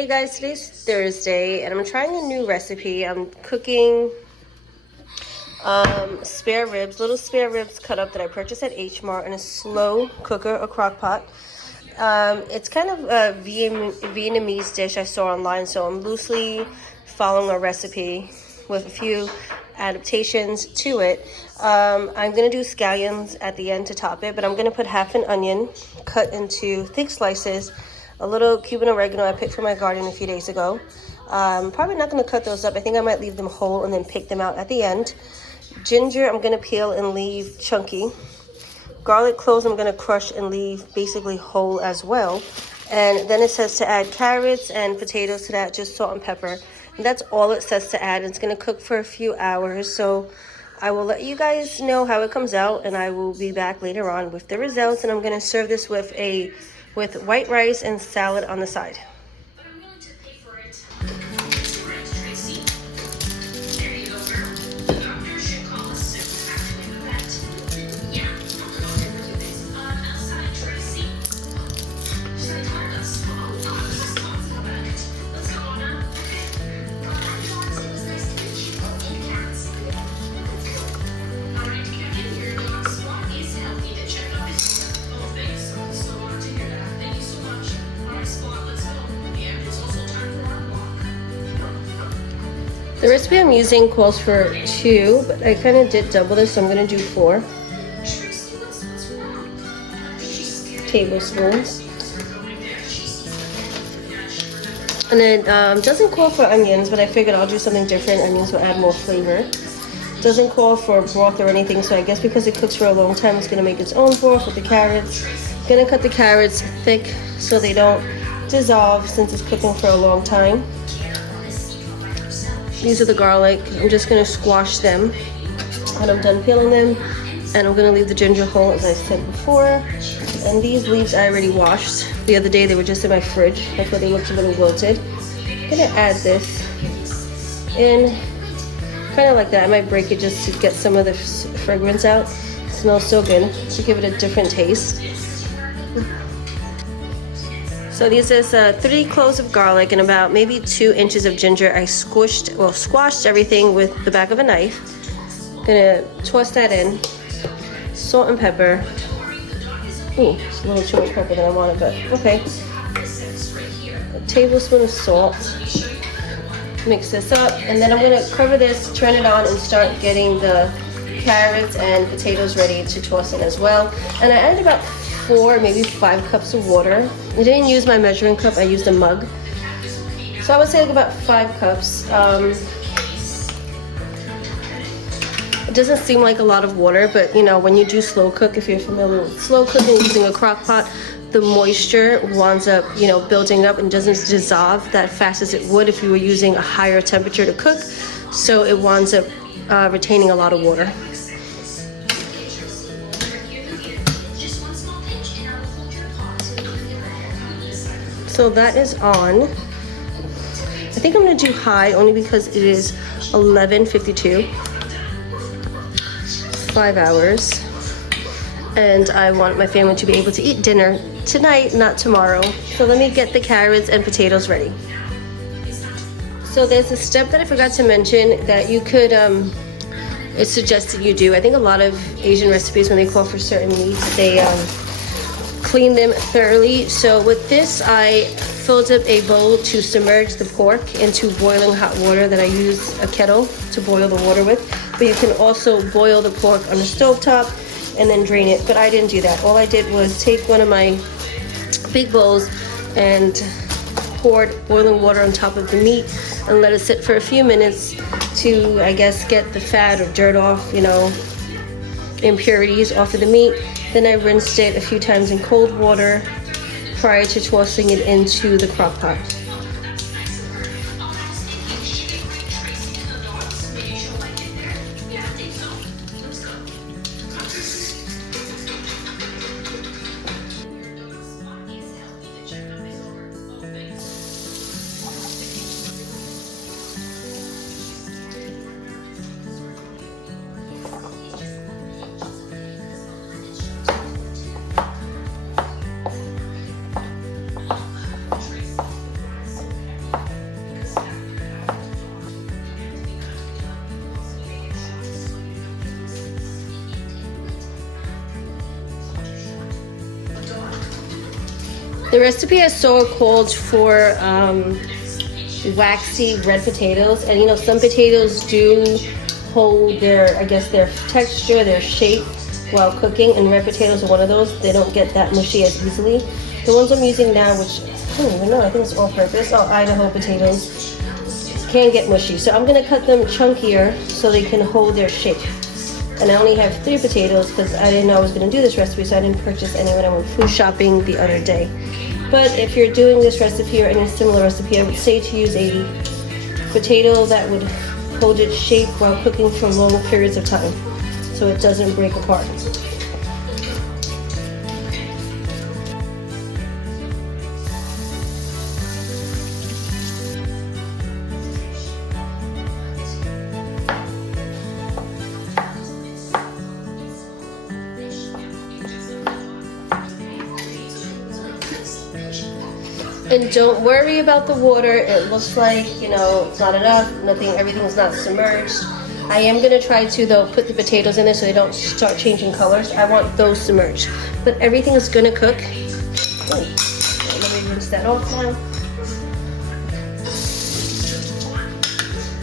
Hey guys, today's Thursday and I'm trying a new recipe. I'm cooking spare ribs, little spare ribs cut up that I purchased at H Mart in a slow cooker or crock pot. It's kind of a Vietnamese dish I saw online, so I'm loosely following a recipe with a few adaptations to it. I'm going to do scallions at the end to top it, but I'm going to put half an onion cut into thick slices, a little Cuban oregano I picked from my garden a few days ago. Probably not going to cut those up. I think I might leave them whole and then pick them out at the end. Ginger I'm going to peel and leave chunky. Garlic cloves I'm going to crush and leave basically whole as well. And then it says to add carrots and potatoes to that, just salt and pepper. And that's all it says to add. It's going to cook for a few hours. So I will let you guys know how it comes out, and I will be back later on with the results. And I'm going to serve this with white rice and salad on the side. The recipe I'm using calls for 2, but I kind of did double this, so I'm going to do 4 tablespoons. And then doesn't call for onions, but I figured I'll do something different. Onions will add more flavor. Doesn't call for broth or anything, so I guess because it cooks for a long time, it's going to make its own broth with the carrots. Going to cut the carrots thick so they don't dissolve since it's cooking for a long time. These are the garlic. I'm just going to squash them when I'm done peeling them. And I'm going to leave the ginger whole, as I said before. And these leaves I already washed. The other day they were just in my fridge. That's why they looked a little wilted. I'm going to add this in kind of like that. I might break it just to get some of the fragrance out. It smells so good to give it a different taste. So this is 3 cloves of garlic and about maybe 2 inches of ginger. I squashed everything with the back of a knife. Gonna toss that in. Salt and pepper. Ooh, it's a little too much pepper than I wanted, but okay. A tablespoon of salt. Mix this up, and then I'm gonna cover this, turn it on, and start getting the carrots and potatoes ready to toss in as well. And I added about 4, maybe 5 cups of water. I didn't use my measuring cup, I used a mug. So I would say like about 5 cups. It doesn't seem like a lot of water, but you know, when you do slow cook, if you're familiar with slow cooking using a crock pot, the moisture winds up, you know, building up and doesn't dissolve that fast as it would if you were using a higher temperature to cook. So it winds up retaining a lot of water. So that is on. I think I'm gonna do high only because it is 11:52, 5 hours. And I want my family to be able to eat dinner tonight, not tomorrow. So let me get the carrots and potatoes ready. So there's a step that I forgot to mention that you could, it's suggested you do. I think a lot of Asian recipes, when they call for certain meats, they clean them thoroughly. So with this, I filled up a bowl to submerge the pork into boiling hot water that I use a kettle to boil the water with. But you can also boil the pork on the stovetop and then drain it. But I didn't do that. All I did was take one of my big bowls and poured boiling water on top of the meat and let it sit for a few minutes to, I guess, get the fat or dirt off, you know, impurities off of the meat. Then I rinsed it a few times in cold water prior to tossing it into the crock pot. The recipe I saw called for waxy red potatoes, and you know, some potatoes do hold their, I guess, their texture, their shape while cooking, and red potatoes are one of those. They don't get that mushy as easily. The ones I'm using now, which I don't even know, I think it's all purpose, Idaho potatoes, can get mushy. So I'm gonna cut them chunkier so they can hold their shape. And I only have 3 potatoes because I didn't know I was gonna do this recipe, so I didn't purchase any when I went food shopping the other day. But if you're doing this recipe or any similar recipe, I would say to use a potato that would hold its shape while cooking for long periods of time, so it doesn't break apart. And don't worry about the water. It looks like, you know, it's not enough, everything's not submerged. I am gonna try to, though, put the potatoes in there so they don't start changing colors. I want those submerged. But everything is gonna cook. Ooh, let me rinse that off now.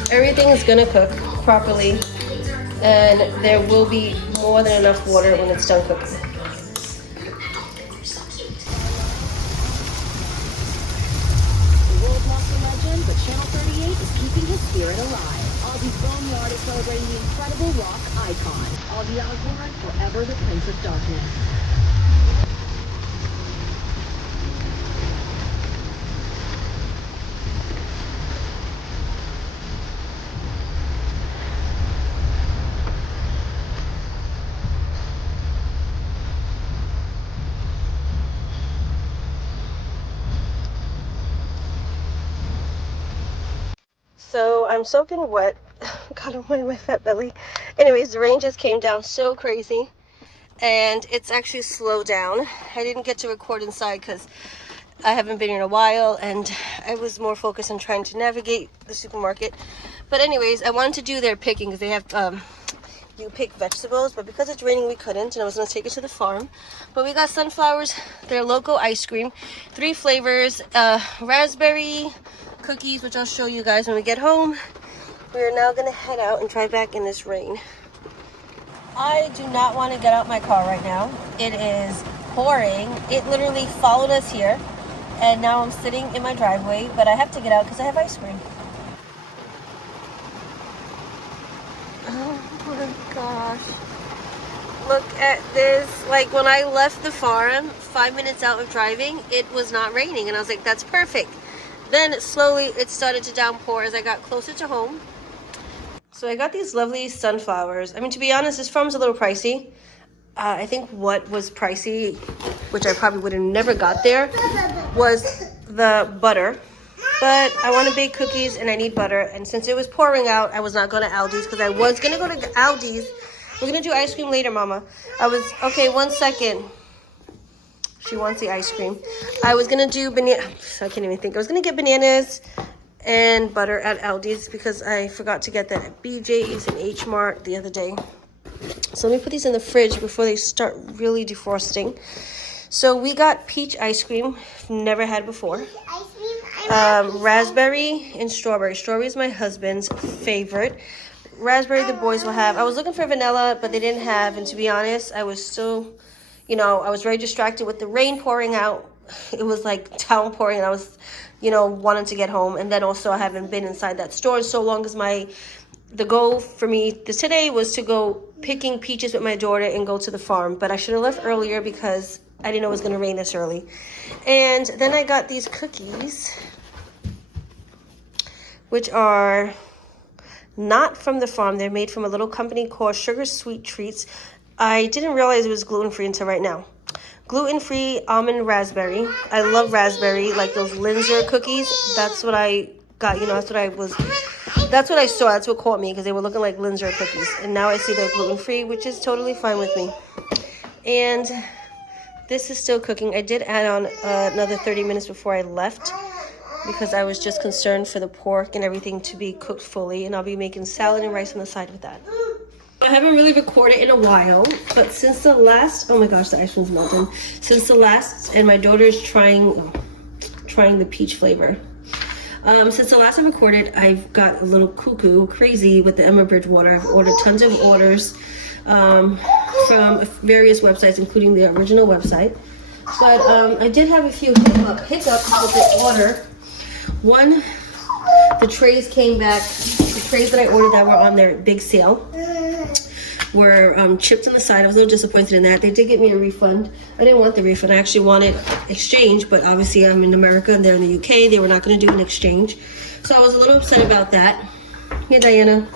Everything is gonna cook properly, and there will be more than enough water when it's done cooking. But Channel 38 is keeping his spirit alive. Aussie's Boneyard is celebrating the incredible rock icon. Aussie Osbourne, forever the Prince of Darkness. So I'm soaking wet. God, I'm wearing my fat belly. Anyways, the rain just came down so crazy, and it's actually slowed down. I didn't get to record inside because I haven't been here in a while, and I was more focused on trying to navigate the supermarket. But anyways, I wanted to do their picking because they have you pick vegetables, but because it's raining we couldn't, and I was going to take it to the farm. But we got sunflowers, their local ice cream, 3 flavors, raspberry, cookies, which I'll show you guys when we get home. We're now going to head out and drive back in this rain. I do not want to get out my car right now. It is pouring. It literally followed us here, and now I'm sitting in my driveway, but I have to get out because I have ice cream. Oh my gosh. Look at this. Like, when I left the farm, 5 minutes out of driving, it was not raining, and I was like, that's perfect. Then it started to downpour as I got closer to home. So I got these lovely sunflowers. I mean, to be honest, this farm's a little pricey. I think what was pricey, which I probably would have never got there, was the butter. But I want to bake cookies and I need butter. And since it was pouring out, I was not going to Aldi's because I was going to go to Aldi's. We're going to do ice cream later, Mama. Okay, 1 second. She wants the ice cream. I was going to do I can't even think. I was going to get bananas and butter at Aldi's because I forgot to get that at BJ's and H Mart the other day. So let me put these in the fridge before they start really defrosting. So we got peach ice cream, never had before. Raspberry and strawberry. Strawberry is my husband's favorite. Raspberry the boys will have. I was looking for vanilla, but they didn't have. And to be honest, I was still, I was very distracted with the rain pouring out. It was like downpouring, and I was, wanting to get home. And then also I haven't been inside that store in so long as the goal for me today was to go picking peaches with my daughter and go to the farm. But I should have left earlier because I didn't know it was going to rain this early. And then I got these cookies, which are not from the farm. They're made from a little company called Sugar Sweet Treats. I didn't realize it was gluten-free until right now. Gluten-free almond raspberry. I love raspberry, like those Linzer cookies. That's what I got, that's what I saw. That's what caught me because they were looking like Linzer cookies. And now I see they're gluten-free, which is totally fine with me. And this is still cooking. I did add on another 30 minutes before I left because I was just concerned for the pork and everything to be cooked fully. And I'll be making salad and rice on the side with that. I haven't really recorded in a while, but since the last, oh my gosh, the ice cream's melting. Since the last, and my daughter is trying the peach flavor. Since the last I recorded, I've got a little crazy with the Emma Bridgewater. I've ordered tons of orders from various websites, including the original website. But I did have a few hiccups with this order. One, the trays came back. The trays that I ordered that were on their big sale were chipped on the side. I was a little disappointed in that. They did get me a refund. I didn't want the refund. I actually wanted exchange, but obviously I'm in America and they're in the UK. They were not going to do an exchange. So I was a little upset about that. Here, Diana.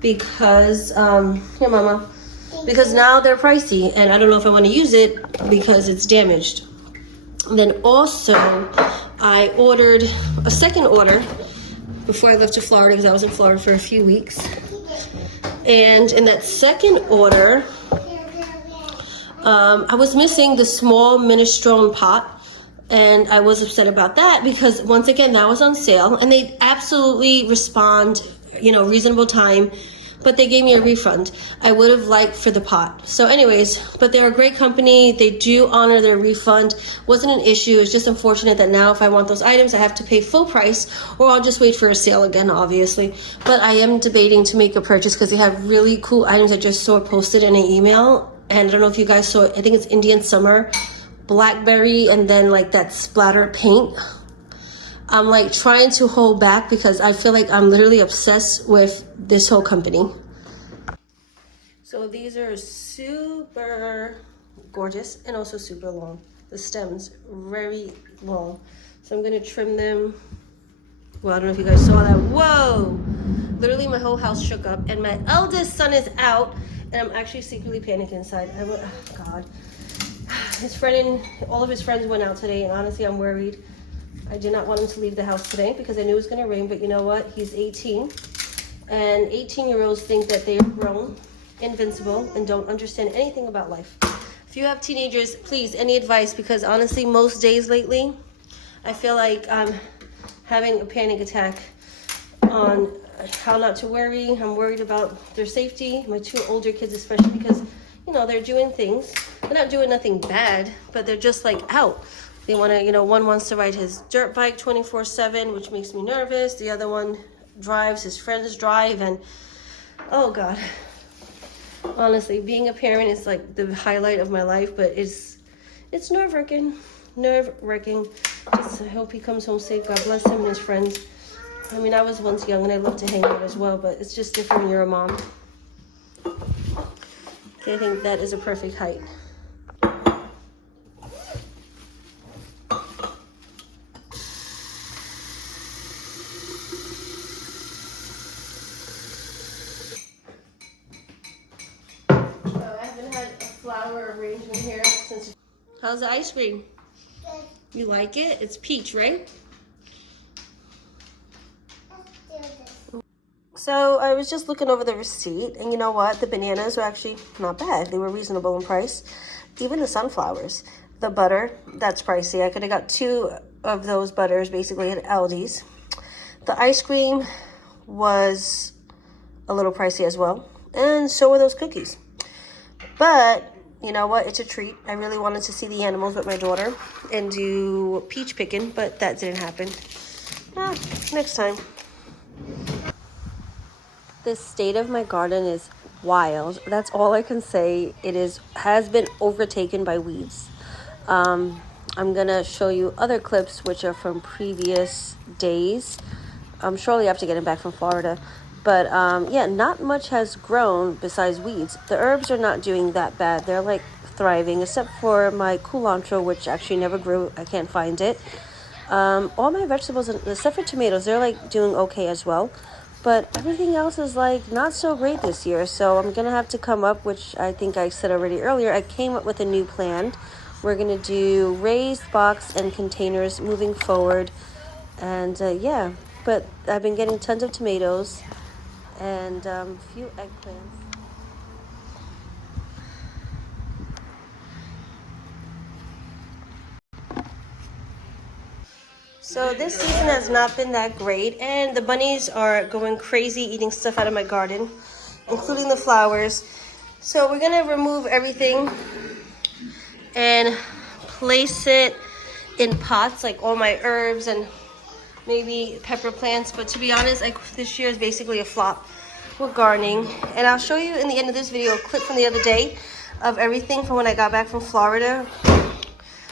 Because, here, Mama. Because now they're pricey and I don't know if I want to use it because it's damaged. And then also, I ordered a second order before I left to Florida because I was in Florida for a few weeks. And in that second order, I was missing the small minestrone pot, and I was upset about that because once again, that was on sale, and they absolutely respond, reasonable time, but they gave me a refund. I would have liked for the pot. So anyways, but they're a great company. They do honor their refund. Wasn't an issue. It's just unfortunate that now if I want those items, I have to pay full price or I'll just wait for a sale again, obviously. But I am debating to make a purchase because they have really cool items I just saw posted in an email. And I don't know if you guys saw it. I think it's Indian Summer, blackberry, and then like that splatter paint. I'm like trying to hold back because I feel like I'm literally obsessed with this whole company. So these are super gorgeous and also super long. The stems very long. So I'm gonna trim them. Well, I don't know if you guys saw that. Whoa! Literally my whole house shook up and my eldest son is out and I'm actually secretly panicking inside. Oh God. His friend and all of his friends went out today and honestly I'm worried. I did not want him to leave the house today because I knew it was going to rain, but you know what? He's 18, and 18-year-olds think that they are grown, invincible, and don't understand anything about life. If you have teenagers, please, any advice? Because honestly, most days lately, I feel like I'm having a panic attack on how not to worry. I'm worried about their safety, my two older kids especially, because, they're doing things. They're not doing nothing bad, but they're just like out. They want to, one wants to ride his dirt bike 24/7, which makes me nervous. The other one drives, his friends drive, and oh God. Honestly, being a parent is like the highlight of my life, but it's nerve-wracking. I hope he comes home safe. God bless him and his friends. I mean, I was once young and I love to hang out as well, but it's just different when you're a mom. Okay, I think that is a perfect height. Arrangement here since. How's the ice cream? Good. You like it? It's peach, right? Let's do this. So I was just looking over the receipt, and you know what? The bananas were actually not bad. They were reasonable in price. Even the sunflowers. The butter, that's pricey. I could have got 2 of those butters basically at Aldi's. The ice cream was a little pricey as well, and so were those cookies. But you know what? It's a treat. I really wanted to see the animals with my daughter and do peach picking, but that didn't happen. Next time. The state of my garden is wild. That's all I can say. It has been overtaken by weeds. I'm gonna show you other clips which are from previous days. Shortly after getting back from Florida. But yeah, not much has grown besides weeds. The herbs are not doing that bad. They're like thriving, except for my culantro, which actually never grew. I can't find it. All my vegetables, except for tomatoes, they're like doing okay as well. But everything else is like not so great this year. So I'm going to have to come up, which I think I said already earlier, I came up with a new plan. We're going to do raised box and containers moving forward. And yeah, but I've been getting tons of tomatoes. And a few eggplants. So this season has not been that great, and the bunnies are going crazy eating stuff out of my garden. including the flowers. So we're gonna remove everything and place it in pots, like all my herbs and maybe pepper plants. But to be honest, this year is basically a flop with gardening. And I'll show you in the end of this video a clip from the other day of everything from when I got back from Florida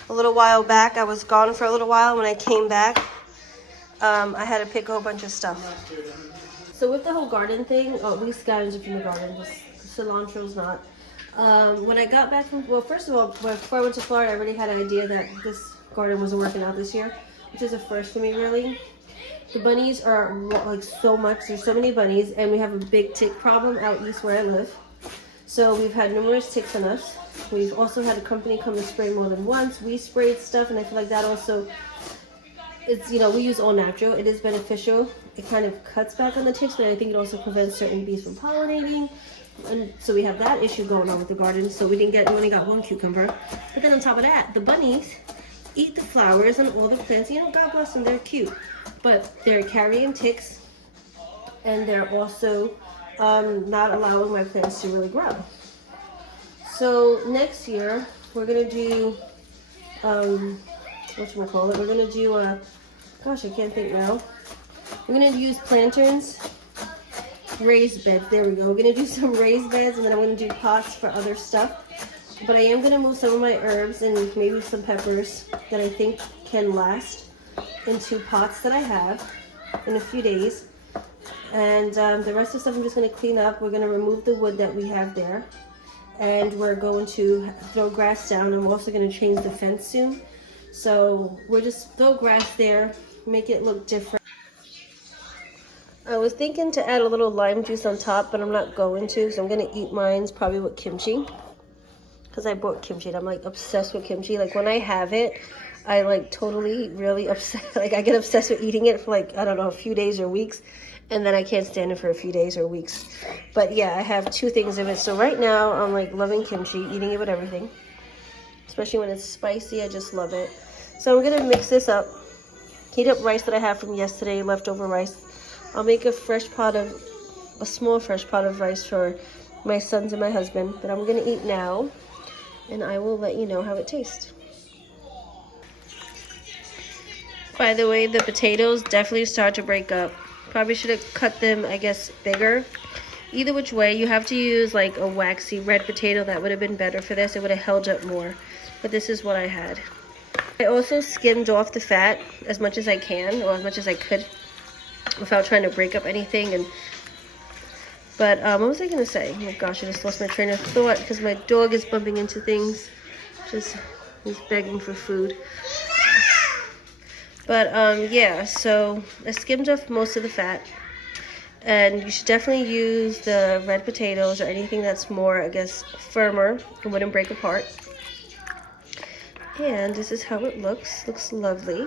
a little while back. I was gone for a little while. When I came back, I had to pick a whole bunch of stuff. So with the whole garden thing, oh, these scavenged are from the garden, just cilantro's not. When I got back from, well, first of all, before I went to Florida, I already had an idea that this garden wasn't working out this year, which is a first for me, really. The bunnies are like so much, there's so many bunnies, and we have a big tick problem out east where I live. So we've had numerous ticks on us. We've also had a company come and spray more than once. We sprayed stuff, and I feel like that also, it's, you know, we use all natural. It is beneficial. It kind of cuts back on the ticks, but I think it also prevents certain bees from pollinating. And so we have that issue going on with the garden. So we only got one cucumber. But then on top of that, the bunnies eat the flowers and all the plants. You know, God bless them, they're cute. But they're carrying ticks, and they're also not allowing my plants to really grow. So next year, we're going to do, whatchamacallit, we're going to do, gosh, I can't think now. We're going to use planterns, raised beds, there we go. We're going to do some raised beds, and then I'm going to do pots for other stuff. But I am going to move some of my herbs and maybe some peppers that I think can last into pots that I have in a few days. And the rest of the stuff I'm just going to clean up. We're going to remove the wood that we have there. And we're going to throw grass down. I'm also going to change the fence soon. So we'll just throw grass there, make it look different. I was thinking to add a little lime juice on top, but I'm not going to. So I'm going to eat mine probably with kimchi. Because I bought kimchi and I'm like obsessed with kimchi. Like when I have it, I like totally really obsessed. Like I get obsessed with eating it for like, I don't know, a few days or weeks. And then I can't stand it for a few days or weeks. But yeah, I have 2 things of it. So right now I'm like loving kimchi, eating it with everything. Especially when it's spicy, I just love it. So I'm gonna mix this up. Heat up rice that I have from yesterday, leftover rice. I'll make a small fresh pot of rice for my sons and my husband. But I'm gonna eat now. And I will let you know how it tastes. By the way, the potatoes definitely start to break up. Probably should have cut them, I guess, bigger. Either which way, you have to use like a waxy red potato. That would have been better for this. It would have held up more. But this is what I had. I also skimmed off the fat as much as I can, or as much as I could, without trying to break up anything. But what was I going to say? Oh gosh, I just lost my train of thought because my dog is bumping into things. He's begging for food. But yeah, so I skimmed off most of the fat. And you should definitely use the red potatoes or anything that's more, I guess, firmer and wouldn't break apart. And this is how it looks. Looks lovely.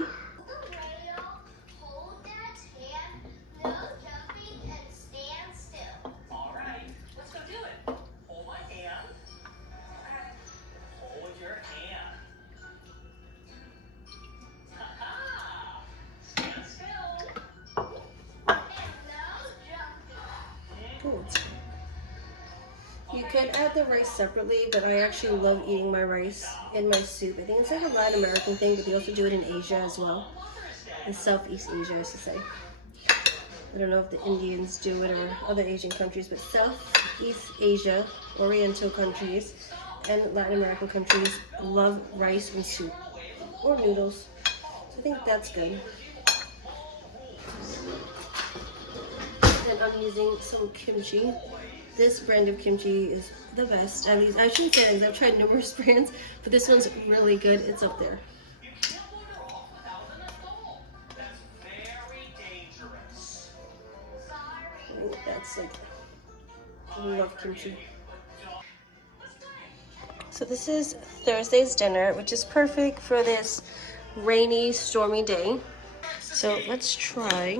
You could add the rice separately, but I actually love eating my rice in my soup. I think it's like a Latin American thing, but they also do it in Asia as well. In Southeast Asia, I should say. I don't know if the Indians do it or other Asian countries, but Southeast Asia, Oriental countries, and Latin American countries love rice and soup. Or noodles. I think that's good. And I'm using some kimchi. This brand of kimchi is the best. At least I shouldn't say that because I've tried numerous brands, but this one's really good. It's up there. I think that's like, I love kimchi. So this is Thursday's dinner, which is perfect for this rainy, stormy day. So let's try.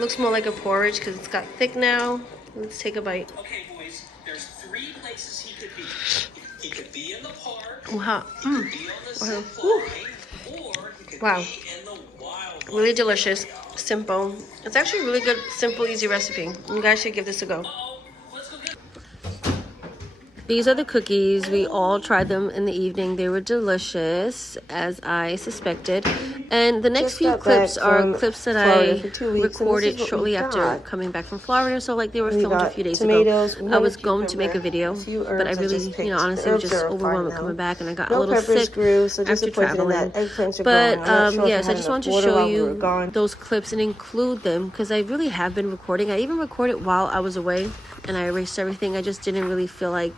Looks more like a porridge because it's got thick now. Let's take a bite. Okay, boys, there's 3 places he could be. He could be in the park, Wow. he could be on the zip line, or he could Wow. be in the wildlife. Really delicious, simple. It's actually a really good, simple, easy recipe. You guys should give this a go. These are the cookies. We all tried them in the evening. They were delicious, as I suspected. And the next few clips are clips that I recorded shortly after coming back from Florida. So like they were filmed a few days ago. I was going to make a video, but I really, you know, honestly was just overwhelmed with coming back, and I got a little sick after traveling. But yeah, so I just wanted to show you those clips and include them because I really have been recording. I even recorded while I was away, and I erased everything. I just didn't really feel like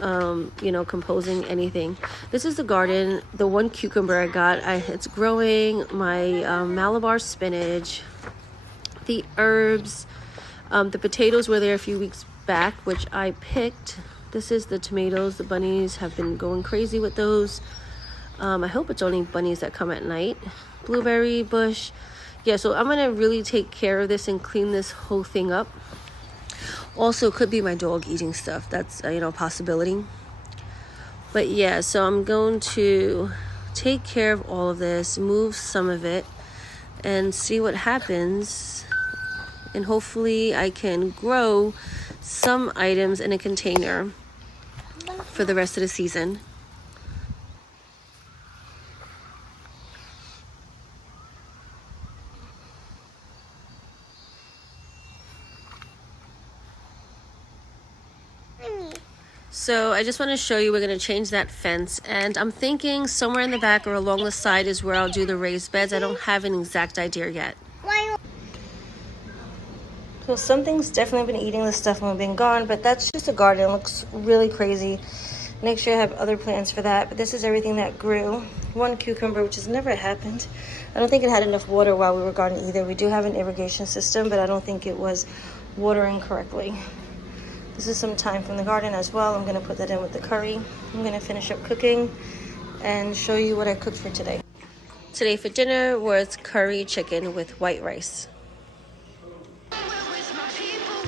you know, composing anything. This is the garden. The one cucumber I got, it's growing. My Malabar spinach, the herbs, the potatoes were there a few weeks back, which I picked. This is the tomatoes. The bunnies have been going crazy with those. I hope it's only bunnies that come at night. Blueberry bush. Yeah, so I'm gonna really take care of this and clean this whole thing up. Also, could be my dog eating stuff. That's you know, a possibility. But yeah, so I'm going to take care of all of this, move some of it, and see what happens. And hopefully I can grow some items in a container for the rest of the season. So I just want to show you, we're going to change that fence, and I'm thinking somewhere in the back or along the side is where I'll do the raised beds. I don't have an exact idea yet. So something's definitely been eating this stuff when we've been gone, but that's just a garden. It looks really crazy. Next year I have other plans for that, but this is everything that grew. One cucumber, which has never happened. I don't think it had enough water while we were gone either. We do have an irrigation system, but I don't think it was watering correctly. This is some thyme from the garden as well. I'm gonna put that in with the curry. I'm gonna finish up cooking and show you what I cooked for today. Today for dinner was curry chicken with white rice.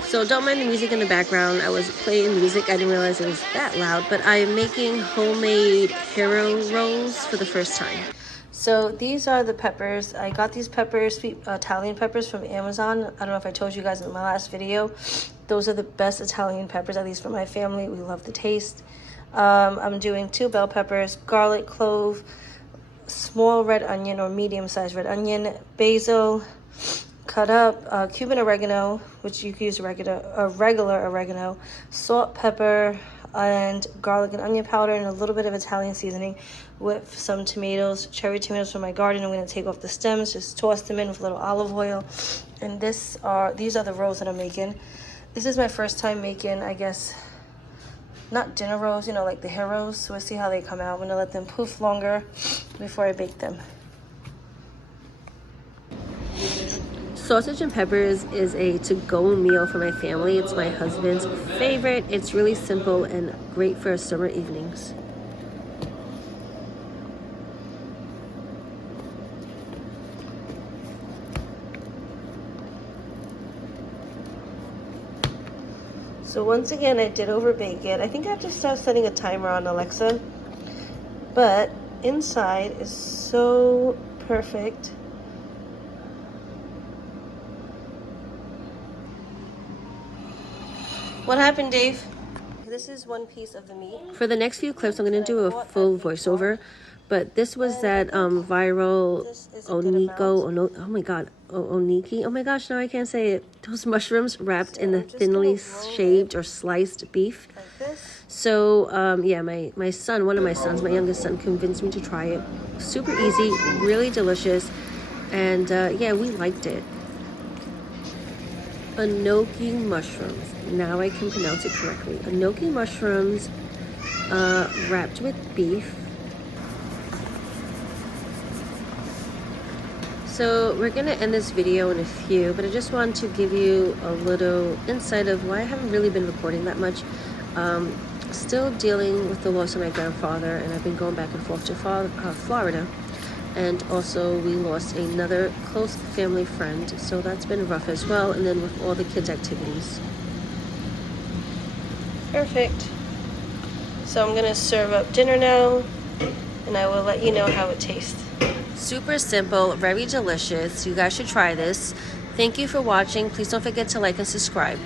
So don't mind the music in the background. I was playing music. I didn't realize it was that loud, but I'm making homemade hero rolls for the first time. So these are the peppers. I got these peppers, sweet Italian peppers from Amazon. I don't know if I told you guys in my last video. Those are the best Italian peppers, at least for my family. We love the taste. I'm doing 2 bell peppers, garlic, clove, small red onion or medium-sized red onion, basil, cut up, Cuban oregano, which you can use regular oregano, salt, pepper, and garlic and onion powder, and a little bit of Italian seasoning with some tomatoes, cherry tomatoes from my garden. I'm going to take off the stems, just toss them in with a little olive oil. And these are the rolls that I'm making. This is my first time making, I guess, not dinner rolls, you know, like the heroes. So we'll see how they come out. I'm going to let them poof longer before I bake them. Sausage and peppers is a to-go meal for my family. It's my husband's favorite. It's really simple and great for summer evenings. So once again, I did overbake it. I think I have to start setting a timer on Alexa. But inside is so perfect. What happened, Dave? This is one piece of the meat. For the next few clips, I'm going to do a full voiceover. But this was that viral Enoki. Oh my gosh, now I can't say it. Those mushrooms wrapped in the thinly shaved or sliced beef. So yeah, my son, one of my sons, my youngest son, convinced me to try it. Super easy, really delicious, and yeah, we liked it. Enoki mushrooms. Now I can pronounce it correctly. Enoki mushrooms wrapped with beef. So we're going to end this video in a few, but I just want to give you a little insight of why I haven't really been recording that much. Still dealing with the loss of my grandfather, and I've been going back and forth to Florida. And also we lost another close family friend, so that's been rough as well, and then with all the kids' activities. Perfect. So I'm gonna serve up dinner now, and I will let you know how it tastes. Super simple, very delicious. You guys should try this. Thank you for watching. Please don't forget to like and subscribe.